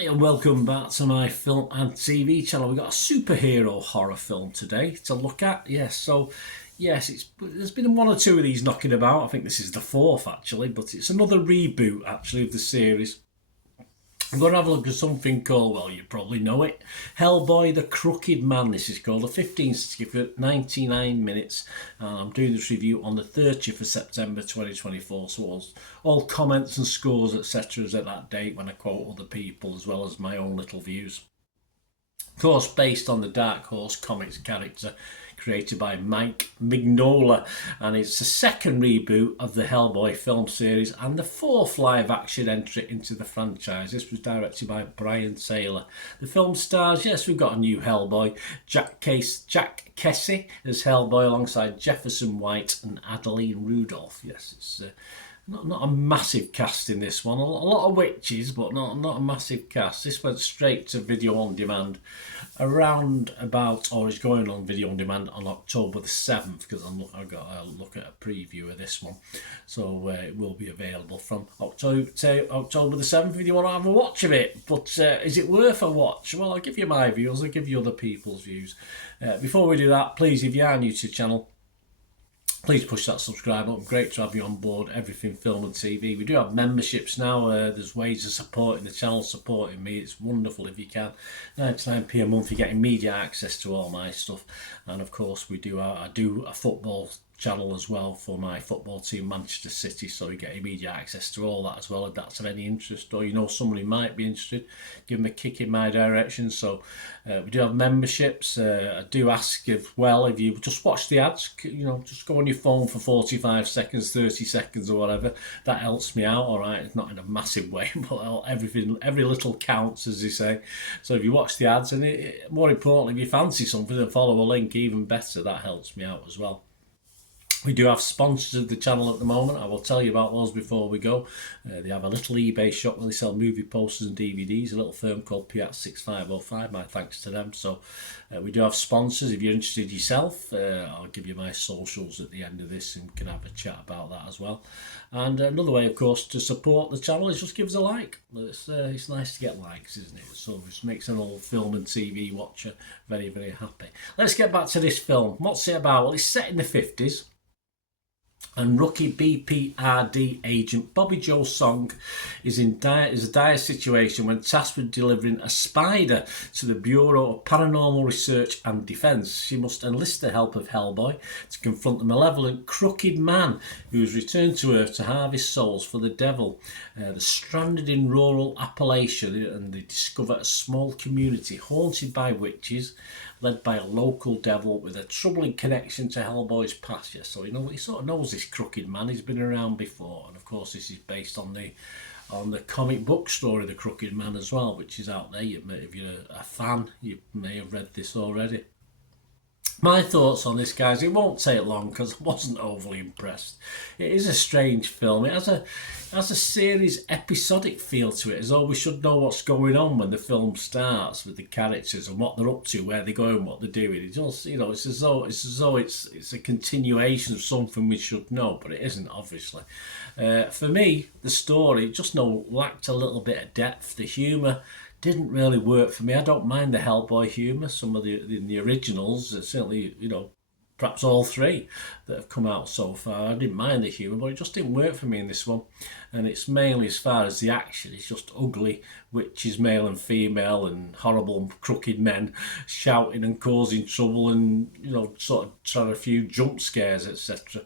Hi and welcome back to my film and TV channel. We've got a superhero horror film today to look at. There's been one or two of these knocking about. I think this is the fourth actually, but it's another reboot actually of the series. I'm going to have a look at something called, well, you probably know it, Hellboy the Crooked Man. This is called a 15 certificate, 99 minutes. I'm doing this review on the 30th of September 2024. So all comments and scores, etc. is at that date when I quote other people as well as my own little views. Of course, based on the Dark Horse Comics character created by Mike Mignola, and it's the second reboot of the Hellboy film series and the fourth live-action entry into the franchise. This was directed by Brian Taylor. The film stars, yes, we've got a new Hellboy, Jack Kesey as Hellboy alongside Jefferson White and Adeline Rudolph. Yes, it's not a massive cast in this one. A lot of witches, but not a massive cast. This went straight to video on demand around about, or is going on video on demand on October the 7th, because I've got a look at a preview of this one. So it will be available from October the 7th if you want to have a watch of it. But is it worth a watch? Well, I'll give you my views, I'll give you other people's views. Before we do that, please, if you are new to the channel, please push that subscribe button. Great to have you on board everything film and TV. We do have memberships now. There's ways of supporting the channel, supporting me. It's wonderful if you can. 99p a month, you get immediate access to all my stuff. And of course, I do a football channel as well for my football team, Manchester City, so you get immediate access to all that as well. If that's of any interest, or you know somebody might be interested, give them a kick in my direction. So we do have memberships. I do ask as well, if you just watch the ads, just go on your phone for 45 seconds, 30 seconds or whatever. That helps me out, all right? It's not in a massive way, but every little counts, as they say. So if you watch the ads, and more importantly, if you fancy something and follow a link, even better, that helps me out as well. We do have sponsors of the channel at the moment. I will tell you about those before we go. They have a little eBay shop where they sell movie posters and DVDs, a little firm called Piat6505. My thanks to them. So we do have sponsors. If you're interested yourself, I'll give you my socials at the end of this and can have a chat about that as well. And another way, of course, to support the channel is just give us a like. It's nice to get likes, isn't it? So it makes an old film and TV watcher very, very happy. Let's get back to this film. What's it about? Well, it's set in the 50s. And rookie BPRD agent Bobby Jo Song is a dire situation when tasked with delivering a spider to the Bureau of Paranormal Research and Defence. She must enlist the help of Hellboy to confront the malevolent crooked man who has returned to Earth to harvest souls for the devil. They're stranded in rural Appalachia, and they discover a small community haunted by witches, led by a local devil with a troubling connection to Hellboy's past. Yeah, so he sort of knows this crooked man. He's been around before, and of course this is based on the comic book story, The Crooked Man, as well, which is out there. If you're a fan, you may have read this already. My thoughts on this, guys, it won't take long because I wasn't overly impressed. It is a strange film. It has a series episodic feel to it, as though we should know what's going on when the film starts with the characters and what they're up to, where they're going, what they're doing. It just, it's as though it's a continuation of something we should know, but it isn't, obviously. For me, the story just lacked a little bit of depth. The humour didn't really work for me. I don't mind the Hellboy humour. Some of the originals, certainly, perhaps all three that have come out so far, I didn't mind the humour, but it just didn't work for me in this one. And it's mainly, as far as the action, it's just ugly witches, male and female, and horrible crooked men shouting and causing trouble, and sort of trying a few jump scares, etc.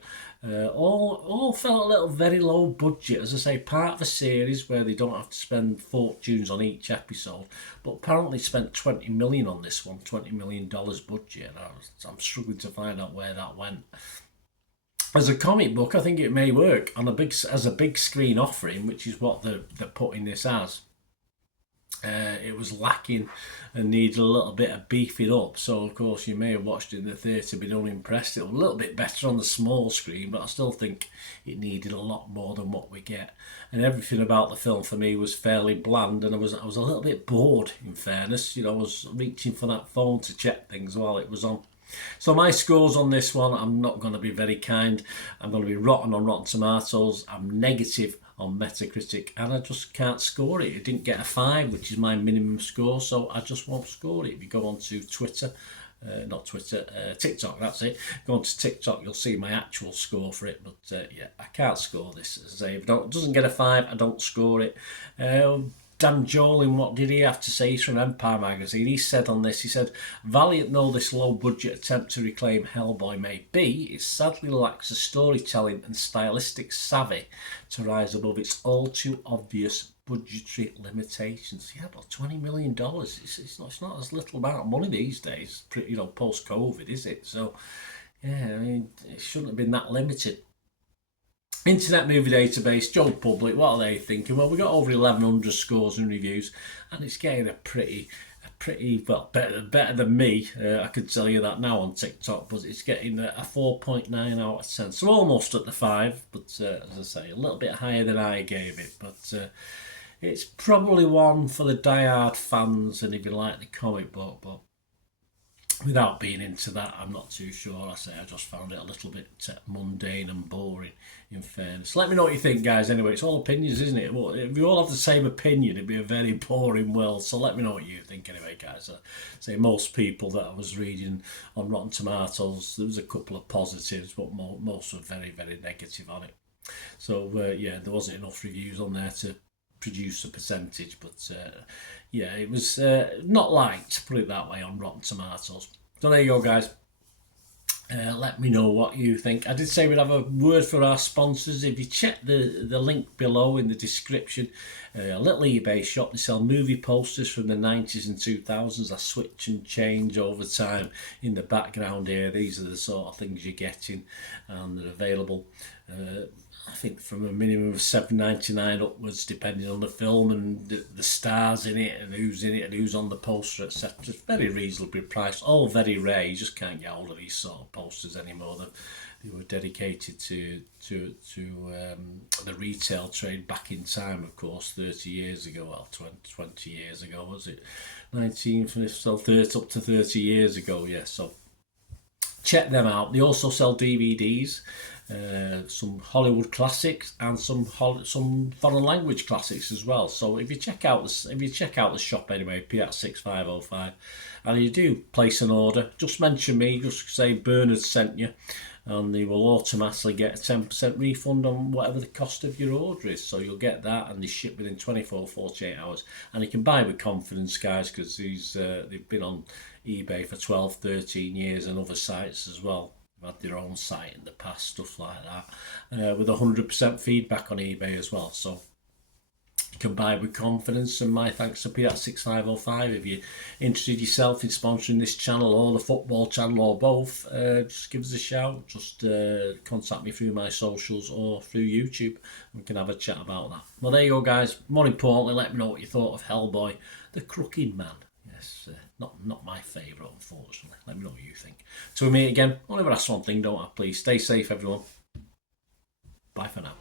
All felt very low budget. As I say, part of a series where they don't have to spend fortunes on each episode, but apparently spent $20 million on this one, $20 million budget. And I'm struggling to find out where that went. As a comic book, I think it may work on as a big screen offering, which is what they're putting this as. It was lacking and needed a little bit of beefing up. So, of course, you may have watched it in the theatre, been unimpressed. It was a little bit better on the small screen, but I still think it needed a lot more than what we get. And everything about the film for me was fairly bland, and I was a little bit bored, in fairness. I was reaching for that phone to check things while it was on. So my scores on this one, I'm not going to be very kind. I'm going to be rotten on Rotten Tomatoes. I'm negative on Metacritic, and I just can't score it. It didn't get a 5, which is my minimum score, so I just won't score it. If you go onto Twitter, not Twitter, TikTok, that's it. Go onto TikTok, you'll see my actual score for it, but yeah, I can't score this. As I say, if it doesn't get a 5, I don't score it. Dan Jolin, what did he have to say? He's from Empire Magazine. He said on this, he said, valiant though this low-budget attempt to reclaim Hellboy may be, it sadly lacks the storytelling and stylistic savvy to rise above its all-too-obvious budgetary limitations. Yeah, but $20 million, it's not as little amount of money these days, post-COVID, is it? So, yeah, I mean, it shouldn't have been that limited. Internet Movie Database, Joe Public, what are they thinking? Well, we got over 1,100 scores and reviews, and it's getting a pretty well, better than me. I could tell you that now on TikTok, but it's getting a 4.9 out of 10. So almost at the 5, but as I say, a little bit higher than I gave it. But it's probably one for the die-hard fans, and if you like the comic book, but without being into that, I'm not too sure. I just found it a little bit mundane and boring, in fairness. Let me know what you think, guys. Anyway, it's all opinions, isn't it? Well, if we all have the same opinion, it'd be a very boring world. So let me know what you think anyway, guys. Say most people that I was reading on Rotten Tomatoes, there was a couple of positives, but most were very, very negative on it. So, yeah, there wasn't enough reviews on there to produce a percentage, but yeah, it was not liked, put it that way, on Rotten Tomatoes. So there you go, guys. Let me know what you think. I did say we'd have a word for our sponsors. If you check the link below in the description, a little eBay shop. They sell movie posters from the 90s and 2000s. I switch and change over time in the background here. These are the sort of things you're getting, and they're available I think from a minimum of $7.99 upwards, depending on the film and the stars in it and who's in it and who's on the poster, etc. It's very reasonably priced. All very rare. You just can't get hold of these sort of posters anymore. They were dedicated to the retail trade back in time, of course, 30 years ago. Well, 20 years ago, was it? 19, so 30, up to 30 years ago, yeah. So check them out. They also sell DVDs. Some Hollywood classics and some foreign language classics as well. So if you check out the shop anyway, P6505, and you do place an order, just mention me, just say Bernard sent you, and they will automatically get a 10% refund on whatever the cost of your order is. So you'll get that, and they ship within 48 hours. And you can buy with confidence, guys, because they've been on eBay for 12, 13 years and other sites as well. Had their own site in the past, stuff like that, with 100% feedback on eBay as well. So you can buy with confidence, and my thanks to P6505. If you're interested yourself in sponsoring this channel or the football channel or both, just give us a shout. Just contact me through my socials or through YouTube. We can have a chat about that. Well, there you go, guys. More importantly, let me know what you thought of Hellboy, the Crooked Man. Yes, not my favourite, unfortunately. Let me know what you think. Till we meet again, I'll never ask one thing, don't I? Please stay safe, everyone. Bye for now.